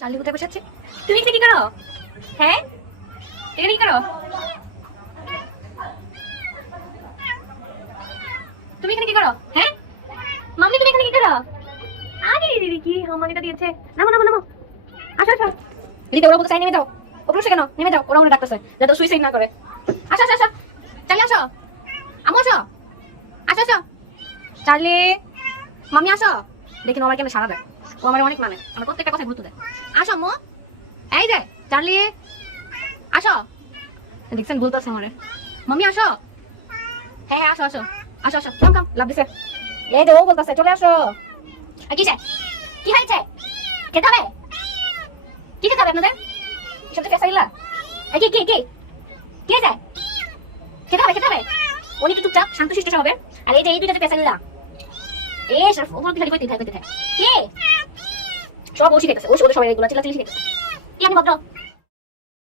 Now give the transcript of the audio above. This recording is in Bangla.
চার্লি কোথায় বসে আছে? তুমি এখানে কি করো? হ্যাঁ, এখানে কি করো? তুমি এখানে কি করো? হ্যাঁ মাম্মি, তুমি এখানে কি করো? আরে দিদি কি হামানিটা দিয়েছে। নামো নামো নামো, আসো আসো। দিদি ওরা বলতে চাই নেমে যাও। ওপরে বসে কেন? নেমে যাও, ওরা ওরা ডাকতেছে যাতে সুইসাইড না করে। আসো আসো আসো, চার্লি আসো, আম্মু আসো, আসো আসো। চার্লি, মাম্মি আসো। দেখি ওরা কেন সারা দেয়, ও আমার অনেক মানে, আমার প্রত্যেকটা কথায় গুরুত্ব দেয়। আসো আম্মু, এই যে চার্লি আসো। দেখছেন বলতেছে আমারে, মাম্মি আসো। হ্যাঁ হ্যাঁ আসো আসো আসো আসো, কাম কাম লাভ দিছে। এই যে ও বলতেছে চলে আসো। কিসে কি হয়েছে? খেতে হবে? কি খেতে হবে আপনাদের? এসব তো ফেসাইলা। এই কি কি কি কি হয়েছে? খেতে হবে খেতে হবে। উনি একটু চুপচাপ শান্তশিষ্ট হবে। আর এই যে এই দুইটা যে ফেসাইলা, এই সব ওপর দিকে কইতে থাকে কি সব ওষি খাইতেছে, ওষি ওদের সবাই এগুলো চিল্লাচিল্লি শিখাইতেছে। কি আপনি ভদ্র